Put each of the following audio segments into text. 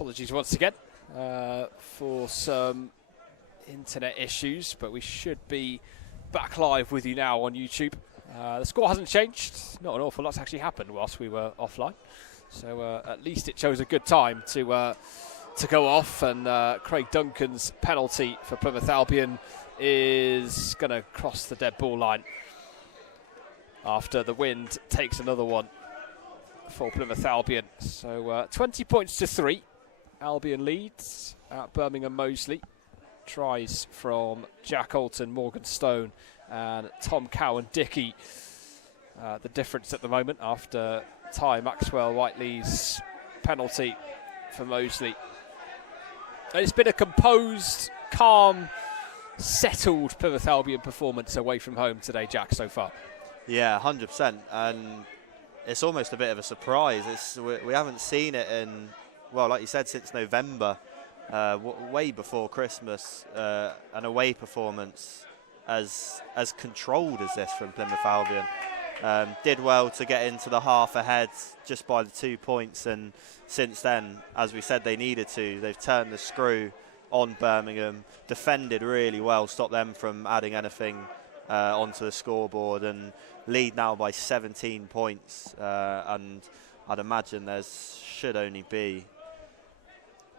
Apologies once again for some internet issues, but we should be back live with you now on YouTube. The score hasn't changed. Not an awful lot's actually happened whilst we were offline. So at least it chose a good time to go off, and Craig Duncan's penalty for Plymouth Albion is going to cross the dead ball line after the wind takes another one for Plymouth Albion. So 20 points to 3. Albion leads at Birmingham Moseley. Tries from Jack Alton, Morgan Stone and Tom Cowan-Dickey. The difference at the moment after Ty Maxwell-Whiteley's penalty for Moseley. And it's been a composed, calm, settled Plymouth Albion performance away from home today, Jack, so far. Yeah, 100%. And it's almost a bit of a surprise. We haven't seen it in, well, like you said, since November, way before Christmas, an away performance as controlled as this from Plymouth Albion. Did well to get into the half ahead just by the 2 points, and since then, as we said they needed to, they've turned the screw on Birmingham, defended really well, stopped them from adding anything onto the scoreboard, and lead now by 17 points. And I'd imagine there should only be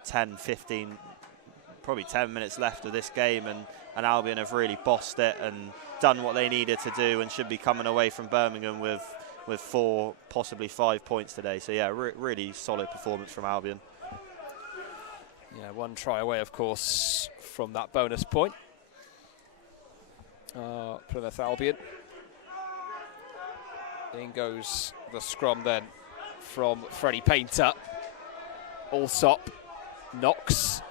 10, 15, probably 10 minutes left of this game, and Albion have really bossed it and done what they needed to do, and should be coming away from Birmingham with 4, possibly 5 points today. So yeah, really solid performance from Albion. Yeah, one try away, of course, from that bonus point. Plymouth Albion. In goes the scrum then from Freddie Painter. Allsop, Knox.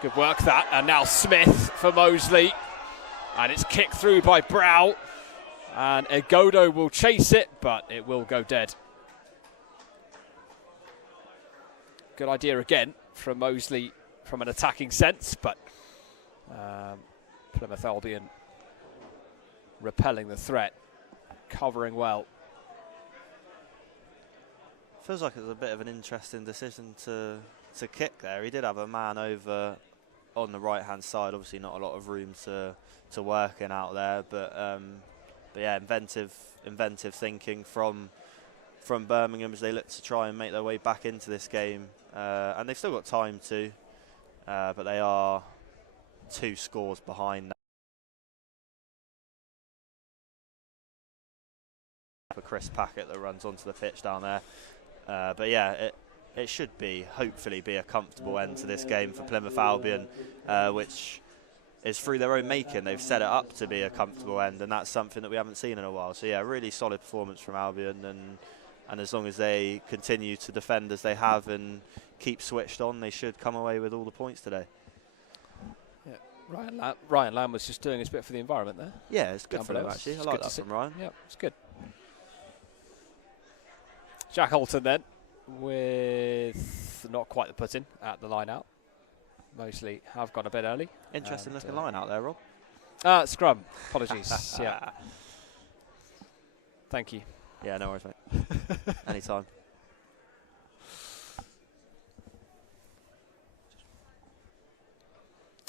Good work that, and now Smith for Moseley. And it's kicked through by Brow. And Egodo will chase it, but it will go dead. Good idea again from Moseley from an attacking sense, but Plymouth Albion repelling the threat, covering well. Feels like it was a bit of an interesting decision to kick there. He did have a man over on the right-hand side. Obviously not a lot of room to work in out there, but yeah, inventive thinking from Birmingham as they look to try and make their way back into this game. And they've still got time to, but they are 2 scores behind now. For Chris Packett that runs onto the pitch down there. But yeah, it should hopefully be a comfortable end to this game for Plymouth Albion, which is through their own making. They've set it up to be a comfortable end, and that's something that we haven't seen in a while. So yeah, really solid performance from Albion, and as long as they continue to defend as they have and keep switched on, they should come away with all the points today. Yeah, Ryan Lamb was just doing his bit for the environment there. Yeah, it's good for him actually. I like that from Ryan. Yeah, it's good. Jack Alton then, with not quite the put-in at the line-out. Moseley have gone a bit early. Interesting looking line out there, Rob. Scrum. Apologies. Yeah. Thank you. Yeah, no worries, mate. Anytime.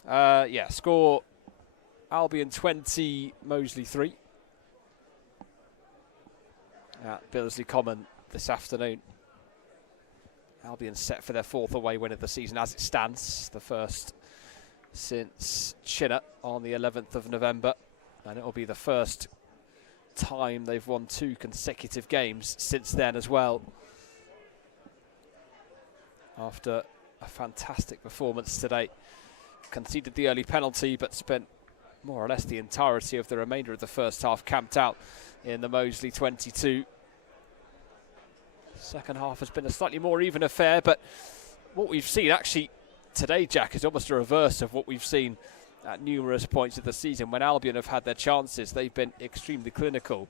Yeah, score Albion 20, Moseley 3. At Billesley Common this afternoon. Albion set for their 4th away win of the season as it stands, the first since Chinner on the 11th of November, and it will be the first time they've won 2 consecutive games since then as well, after a fantastic performance today. Conceded the early penalty but spent more or less the entirety of the remainder of the first half camped out in the Moseley 22. Second half has been a slightly more even affair, but what we've seen actually today, Jack, is almost a reverse of what we've seen at numerous points of the season. When Albion have had their chances, they've been extremely clinical,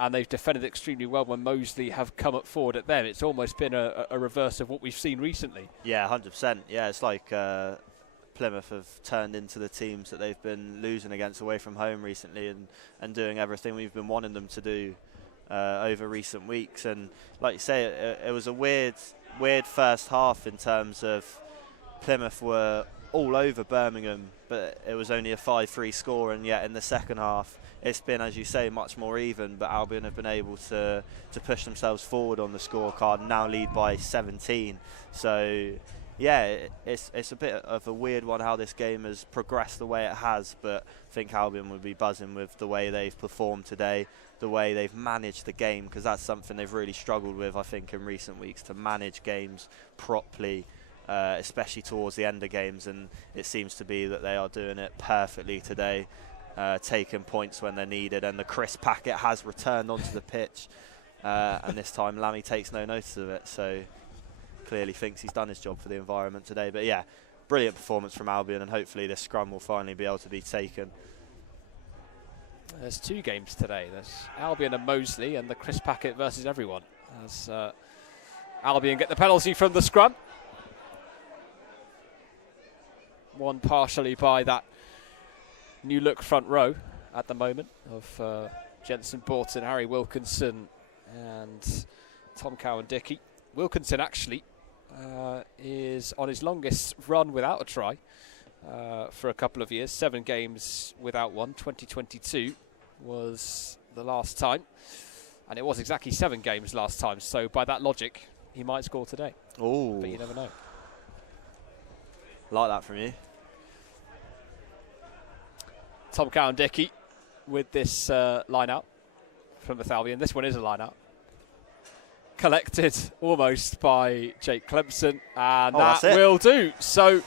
and they've defended extremely well when Moseley have come up forward at them. It's almost been a reverse of what we've seen recently. Yeah, 100%. Yeah, it's like Plymouth have turned into the teams that they've been losing against away from home recently, and doing everything we've been wanting them to do. over recent weeks. And like you say, it was a weird first half in terms of Plymouth were all over Birmingham, but it was only a 5-3 score, and yet in the second half it's been, as you say, much more even, but Albion have been able to push themselves forward on the scorecard and now lead by 17. So yeah, it's a bit of a weird one how this game has progressed the way it has, but I think Albion would be buzzing with the way they've performed today, the way they've managed the game, because that's something they've really struggled with, I think, in recent weeks, to manage games properly, especially towards the end of games, and it seems to be that they are doing it perfectly today, taking points when they're needed, and the Chris packet has returned onto the pitch, and this time Lammy takes no notice of it, so clearly thinks he's done his job for the environment today. But yeah, brilliant performance from Albion, and hopefully this scrum will finally be able to be taken. There's 2 games today. There's Albion and Moseley, and the Chris packet versus everyone, as Albion get the penalty from the scrum, won partially by that new look front row at the moment of Jensen Borton, Harry Wilkinson and Tom Cowan-Dickey. Wilkinson actually is on his longest run without a try for a couple of years, 7 games without one. 2022 was the last time, and it was exactly 7 games last time, so by that logic he might score today. Oh, but you never know. Like that from you. Tom Cowan-Dickey with this line-out from Plymouth Albion. This one is a line-out. Collected almost by Jake Clemson, and that will do. So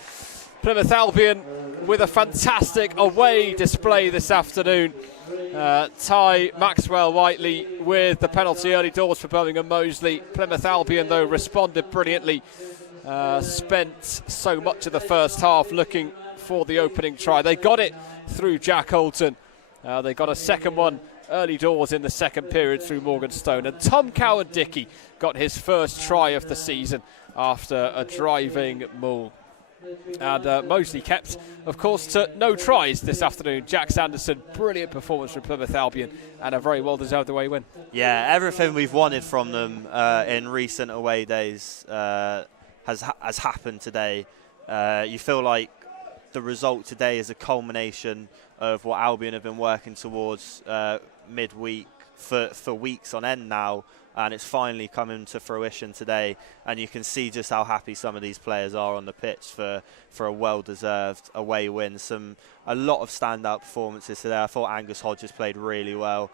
Plymouth Albion with a fantastic away display this afternoon. Ty Maxwell-Whiteley with the penalty early doors for Birmingham Moseley. Plymouth Albion, though, responded brilliantly. Spent so much of the first half looking for the opening try. They got it through Jack Holton. They got a second one early doors in the second period through Morgan Stone. And Tom Cowan-Dickey got his first try of the season after a driving maul. And Moseley kept, of course, to no tries this afternoon. Jack Sanderson, brilliant performance from Plymouth Albion, and a very well-deserved away win. Yeah, everything we've wanted from them in recent away days has happened today. You feel like the result today is a culmination of what Albion have been working towards midweek for weeks on end now, and it's finally coming to fruition today, and you can see just how happy some of these players are on the pitch for a well-deserved away win. A lot of standout performances today. I thought Angus Hodges played really well.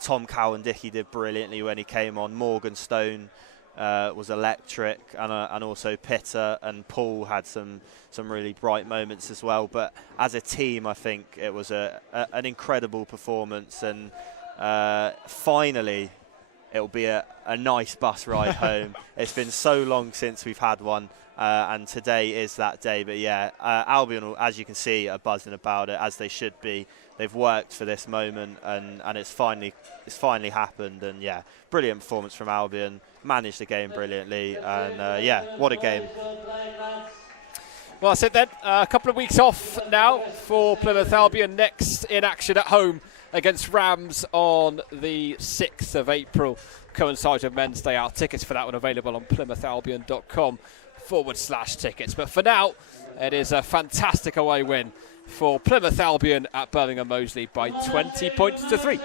Tom Cowan-Dickey did brilliantly when he came on. Morgan Stone was electric, and also Pitter and Paul had some really bright moments as well. But as a team, I think it was an incredible performance, and finally it'll be a nice bus ride home. It's been so long since we've had one, and today is that day. But yeah, Albion, as you can see, are buzzing about it, as they should be. They've worked for this moment, and it's finally happened. And yeah, brilliant performance from Albion. Managed the game brilliantly, and yeah, what a game. Well, that's it then. A couple of weeks off now for Plymouth Albion. Next in action at home against Rams on the 6th of April. Coincides with Men's Day Out. Tickets for that one available on PlymouthAlbion.com/tickets. But for now, it is a fantastic away win for Plymouth Albion at Birmingham Moseley by 20 points to 3.